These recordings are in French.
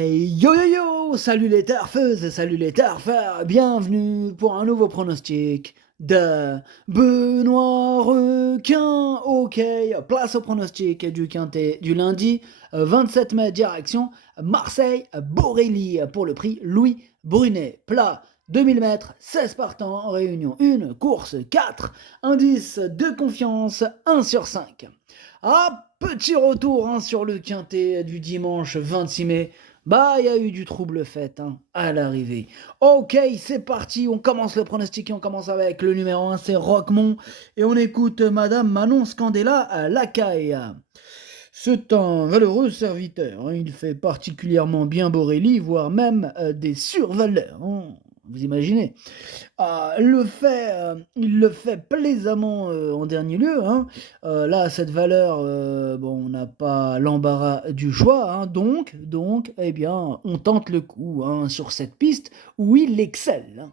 Hey yo yo yo, salut les turfeuses et salut les turfeurs, bienvenue pour un nouveau pronostic de Benoît Requin. Ok, place au pronostic du quintet du lundi 27 mai, direction Marseille-Borély pour le prix Louis Brunet. Plat 2000 mètres, 16 partants en réunion 1, course 4, indice de confiance 1 sur 5. Ah, petit retour sur le quintet du dimanche 26 mai. Il y a eu du trouble fait à l'arrivée. Ok, c'est parti, on commence le pronostic et on commence avec le numéro 1, c'est Roquemont. Et on écoute Madame Manon Scandella à Lacaille. C'est un valeureux serviteur, il fait particulièrement bien Borély, voire même des survaleurs. Vous imaginez. Il le fait plaisamment en dernier lieu. Là, cette valeur, on n'a pas l'embarras du choix. Donc, eh bien, on tente le coup sur cette piste où il excelle.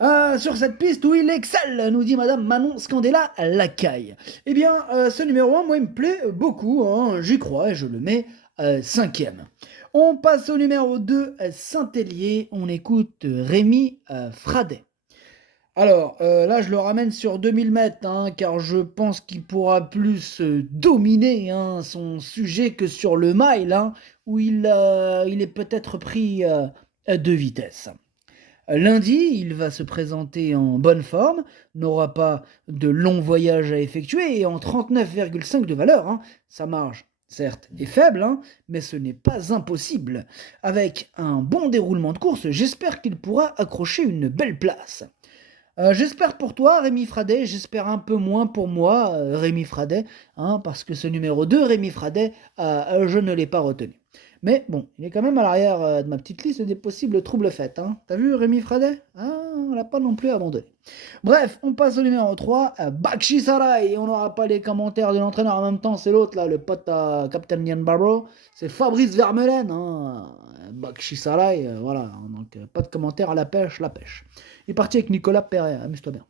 Sur cette piste où il excelle, nous dit Madame Manon Scandella Lacaille. Eh bien, ce numéro 1, moi, il me plaît beaucoup. J'y crois et je le mets 5e. On passe au numéro 2, Saint-Hélier. On écoute Rémi Fradet. Alors, là, je le ramène sur 2000 mètres, car je pense qu'il pourra plus dominer son sujet que sur le mile, où il est peut-être pris de vitesse. Lundi, il va se présenter en bonne forme, n'aura pas de long voyage à effectuer, et en 39,5 de valeur, sa marge, certes, est faible, mais ce n'est pas impossible. Avec un bon déroulement de course, j'espère qu'il pourra accrocher une belle place. J'espère pour toi, Rémi Fradet, j'espère un peu moins pour moi, Rémi Fradet, parce que ce numéro 2, Rémi Fradet, je ne l'ai pas retenu. Mais bon, il est quand même à l'arrière de ma petite liste des possibles troubles faits. T'as vu Rémi Fradet? On l'a pas non plus abandonné. Bref, on passe au numéro 3, Bakshi Sarai, et on n'aura pas les commentaires de l'entraîneur en même temps, c'est l'autre là, le pote à Captain Ian Barbaro, c'est Fabrice Vermeulen, Bakshi Sarai, voilà, donc pas de commentaires à la pêche. Il est parti avec Nicolas Perret, amuse-toi bien.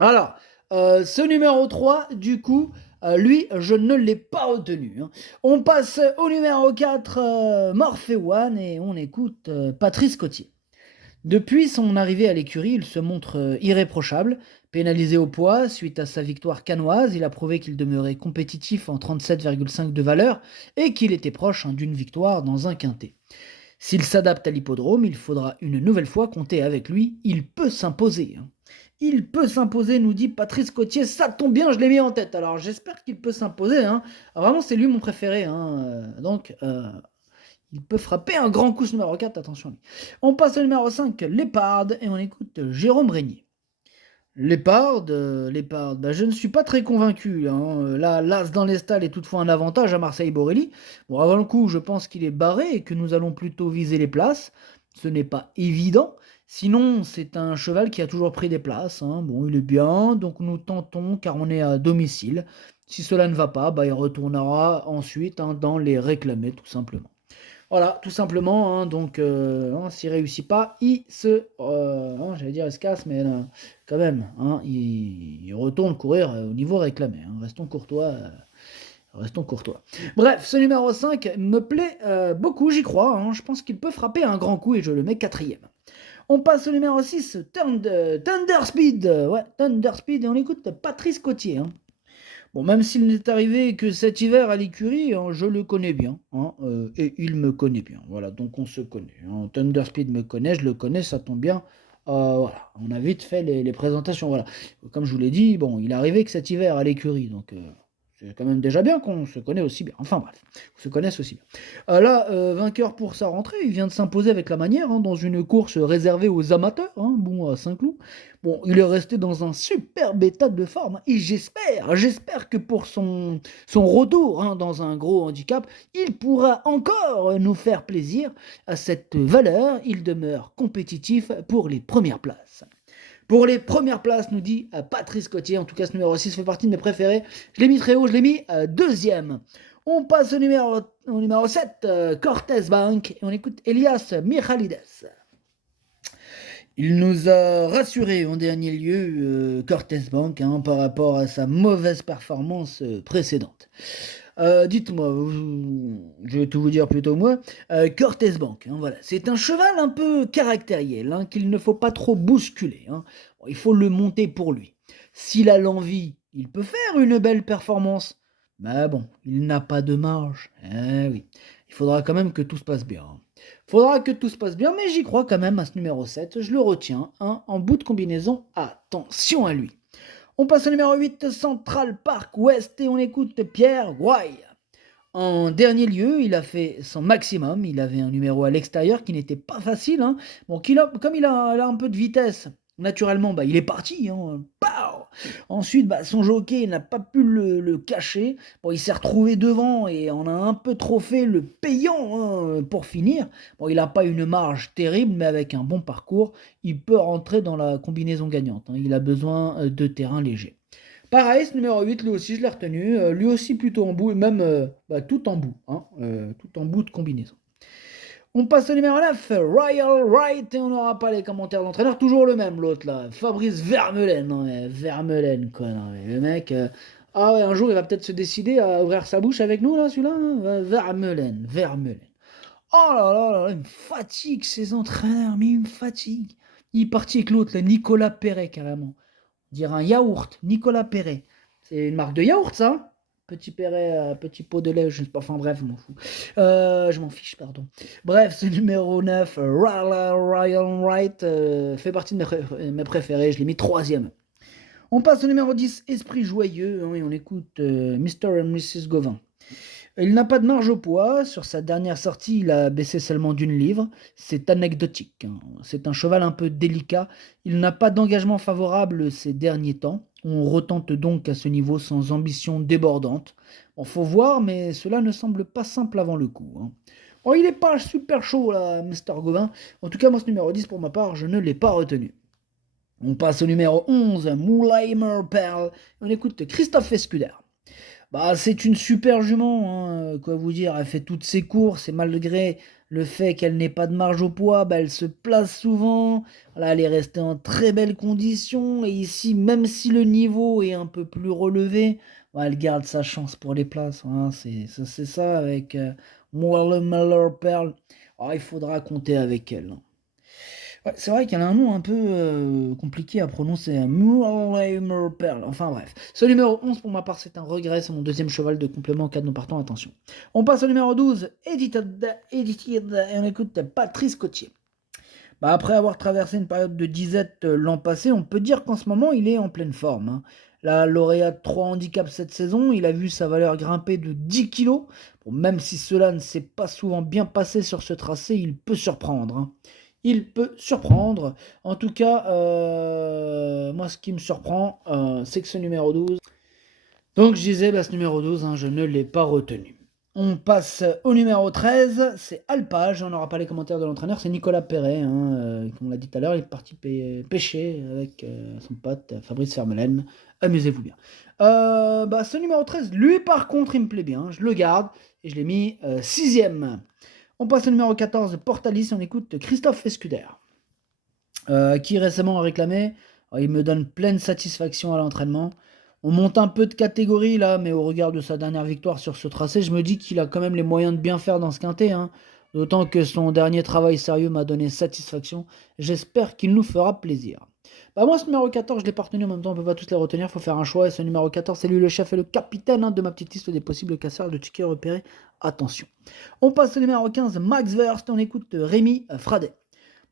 Alors, ce numéro 3, du coup, lui, je ne l'ai pas retenu. On passe au numéro 4, Morphe One, et on écoute Patrice Cotier. Depuis son arrivée à l'écurie, il se montre irréprochable. Pénalisé au poids, suite à sa victoire cannoise, il a prouvé qu'il demeurait compétitif en 37,5 de valeur et qu'il était proche d'une victoire dans un quintet. S'il s'adapte à l'hippodrome, il faudra une nouvelle fois compter avec lui. Il peut s'imposer. Il peut s'imposer, nous dit Patrice Cotier. Ça tombe bien, je l'ai mis en tête. Alors j'espère qu'il peut s'imposer. Vraiment, c'est lui mon préféré. Donc, il peut frapper un grand coup ce numéro 4. Attention à lui. On passe au numéro 5, Léopard. Et on écoute Jérôme Régnier. Léopard, je ne suis pas très convaincu. Là, l'as dans les stalles est toutefois un avantage à Marseille-Borély. Bon, avant le coup, je pense qu'il est barré et que nous allons plutôt viser les places. Ce n'est pas évident. Sinon, c'est un cheval qui a toujours pris des places. Bon, il est bien, donc nous tentons car on est à domicile. Si cela ne va pas, il retournera ensuite dans les réclamés, tout simplement. Voilà, tout simplement, donc s'il réussit pas, j'allais dire il se casse, mais quand même, il retourne courir au niveau réclamé, restons courtois, restons courtois. Bref, ce numéro 5 me plaît beaucoup, j'y crois, je pense qu'il peut frapper un grand coup et je le mets 4e. On passe au numéro 6, Thunder Speed, Thunder Speed, et on écoute Patrice Cotier. Bon, même s'il n'est arrivé que cet hiver à l'écurie, je le connais bien, et il me connaît bien. Voilà, donc on se connaît. Thunderspeed me connaît, je le connais, ça tombe bien. Voilà, on a vite fait les présentations. Voilà, comme je vous l'ai dit, bon, il est arrivé que cet hiver à l'écurie, donc c'est quand même déjà bien qu'on se connaît aussi bien. Enfin bref, on se connaisse aussi bien. Là, vainqueur pour sa rentrée, il vient de s'imposer avec la manière dans une course réservée aux amateurs, à Saint-Cloud. Bon, il est resté dans un superbe état de forme et j'espère que pour son retour dans un gros handicap, il pourra encore nous faire plaisir. À cette valeur, il demeure compétitif pour les premières places. Pour les premières places, nous dit Patrice Cotier. En tout cas, ce numéro 6 fait partie de mes préférés. Je l'ai mis très haut, je l'ai mis 2e. On passe au numéro 7, Cortez Bank, et on écoute Elias Michalides. Il nous a rassuré en dernier lieu, Cortez Bank, par rapport à sa mauvaise performance précédente. Dites-moi, je vais tout vous dire plutôt moi, Cortez Bank, hein, voilà. C'est un cheval un peu caractériel, hein, qu'il ne faut pas trop bousculer, hein. Bon, il faut le monter pour lui. S'il a l'envie, il peut faire une belle performance, mais bon, il n'a pas de marge. Eh oui, il faudra quand même que tout se passe bien, hein. Faudra que tout se passe bien, mais j'y crois quand même à ce numéro 7. Je le retiens, hein, en bout de combinaison. Attention à lui. On passe au numéro 8, Central Park West, et on écoute Pierre Roy. En dernier lieu, il a fait son maximum. Il avait un numéro à l'extérieur qui n'était pas facile, hein. Bon, comme il a un peu de vitesse, naturellement, bah, il est parti, hein. Pow. Ensuite, bah, son jockey n'a pas pu le cacher. Bon, il s'est retrouvé devant et on a un peu trop fait le payant, hein, pour finir. Bon, il n'a pas une marge terrible, mais avec un bon parcours, il peut rentrer dans la combinaison gagnante, hein. Il a besoin de terrain léger. Pareil, ce numéro 8, lui aussi, je l'ai retenu. Lui aussi plutôt en bout, et même bah, tout en bout, hein, tout en bout de combinaison. On passe au numéro 9, Royal Right, et on n'aura pas les commentaires d'entraîneur. Toujours le même, l'autre là, Fabrice Vermeulen. Non, mais Vermeulen, quoi. Non, mais le mec, ah ouais, un jour, il va peut-être se décider à ouvrir sa bouche avec nous, là, celui-là, hein. Vermeulen, Vermeulen. Oh là là là, il me fatigue ces entraîneurs, mais il me fatigue. Il est parti avec l'autre, là, Nicolas Perret, carrément. Dire un yaourt, Nicolas Perret. C'est une marque de yaourt, ça? Petit Perret, petit pot de lait, je sais pas, enfin bref, je m'en fous. Je m'en fiche, pardon. Bref, ce numéro 9, Ryan Wright, fait partie de mes préférés, je l'ai mis troisième. On passe au numéro 10, Esprit Joyeux, hein, et on écoute Mr. et Mrs. Gauvin. Il n'a pas de marge au poids. Sur sa dernière sortie, il a baissé seulement d'une livre. C'est anecdotique, hein. C'est un cheval un peu délicat. Il n'a pas d'engagement favorable ces derniers temps. On retente donc à ce niveau sans ambition débordante. Bon, faut voir, mais cela ne semble pas simple avant le coup, hein. Bon, il n'est pas super chaud, là, Mr. Gauvin. En tout cas, moi, ce numéro 10, pour ma part, je ne l'ai pas retenu. On passe au numéro 11, Moulaimer Pearl. On écoute Christophe Escuder. Bah, c'est une super jument, hein, quoi vous dire, elle fait toutes ses courses et malgré le fait qu'elle n'ait pas de marge au poids, bah, elle se place souvent. Là, elle est restée en très belle condition et ici, même si le niveau est un peu plus relevé, bah, elle garde sa chance pour les places, hein. C'est ça avec Miller Pearl. Ah, il faudra compter avec elle, hein. Ouais, c'est vrai qu'elle a un nom un peu compliqué à prononcer, Moorlamer Pearl. Enfin bref. Ce numéro 11, pour ma part, c'est un regret. C'est mon deuxième cheval de complément en cas de non partant. Attention. On passe au numéro 12, Edited, et on écoute Patrice Cotier. Bah, après avoir traversé une période de disette l'an passé, on peut dire qu'en ce moment, il est en pleine forme, hein. La lauréat de 3 handicaps cette saison, il a vu sa valeur grimper de 10 kilos. Bon, même si cela ne s'est pas souvent bien passé sur ce tracé, il peut surprendre, hein. Il peut surprendre. En tout cas, moi, ce qui me surprend, c'est que ce numéro 12. Donc, je disais, bah, ce numéro 12, hein, je ne l'ai pas retenu. On passe au numéro 13, c'est Alpage. On n'aura pas les commentaires de l'entraîneur, c'est Nicolas Perret, hein, comme on l'a dit tout à l'heure, il est parti pêcher avec son pote Fabrice Vermeulen. Amusez-vous bien. Bah, ce numéro 13, lui, par contre, il me plaît bien. Je le garde et je l'ai mis 6ème. On passe au numéro 14, Portalis, on écoute Christophe Escuder, qui récemment a réclamé. Il me donne pleine satisfaction à l'entraînement. On monte un peu de catégorie là, mais au regard de sa dernière victoire sur ce tracé, je me dis qu'il a quand même les moyens de bien faire dans ce quintet, hein. D'autant que son dernier travail sérieux m'a donné satisfaction. J'espère qu'il nous fera plaisir. Bah moi, ce numéro 14, je l'ai pas retenu, en même temps, on peut pas tous les retenir, il faut faire un choix. Et ce numéro 14, c'est lui le chef et le capitaine, hein, de ma petite liste des possibles casseurs de tickets repérés. Attention. On passe au numéro 15, Max Verst, on écoute Rémi Fradet.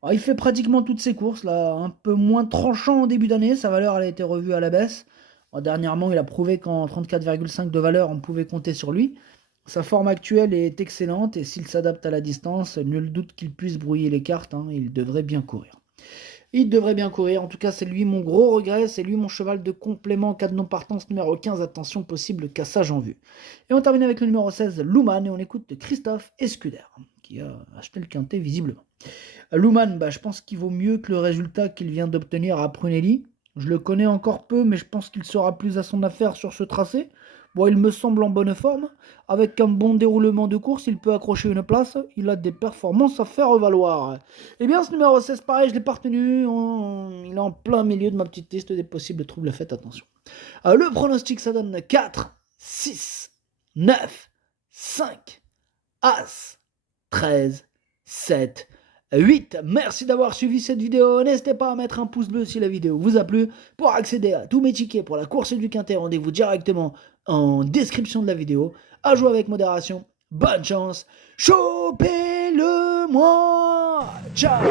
Alors, il fait pratiquement toutes ses courses, là, un peu moins tranchant en début d'année, sa valeur elle a été revue à la baisse. Dernièrement, il a prouvé qu'en 34,5 de valeur, on pouvait compter sur lui. Sa forme actuelle est excellente et s'il s'adapte à la distance, nul doute qu'il puisse brouiller les cartes, hein, il devrait bien courir. Il devrait bien courir, en tout cas c'est lui mon gros regret, c'est lui mon cheval de complément en cas de non-partance numéro 15, attention possible cassage en vue. Et on termine avec le numéro 16, Luman, et on écoute Christophe Escuder, qui a acheté le quintet visiblement. Luman, bah, je pense qu'il vaut mieux que le résultat qu'il vient d'obtenir à Prunelli. Je le connais encore peu, mais je pense qu'il sera plus à son affaire sur ce tracé. Bon, il me semble en bonne forme. Avec un bon déroulement de course, il peut accrocher une place. Il a des performances à faire valoir. Eh bien, ce numéro 16, pareil, je l'ai pas retenu. Il est en plein milieu de ma petite liste des possibles troubles. Faites attention. Le pronostic, ça donne 4, 6, 9, 5, As, 13, 7, 8. Merci d'avoir suivi cette vidéo. N'hésitez pas à mettre un pouce bleu si la vidéo vous a plu. Pour accéder à tous mes tickets pour la course du Quintet, rendez-vous directement en description de la vidéo. À jouer avec modération. Bonne chance. Chopez-le moi. Ciao.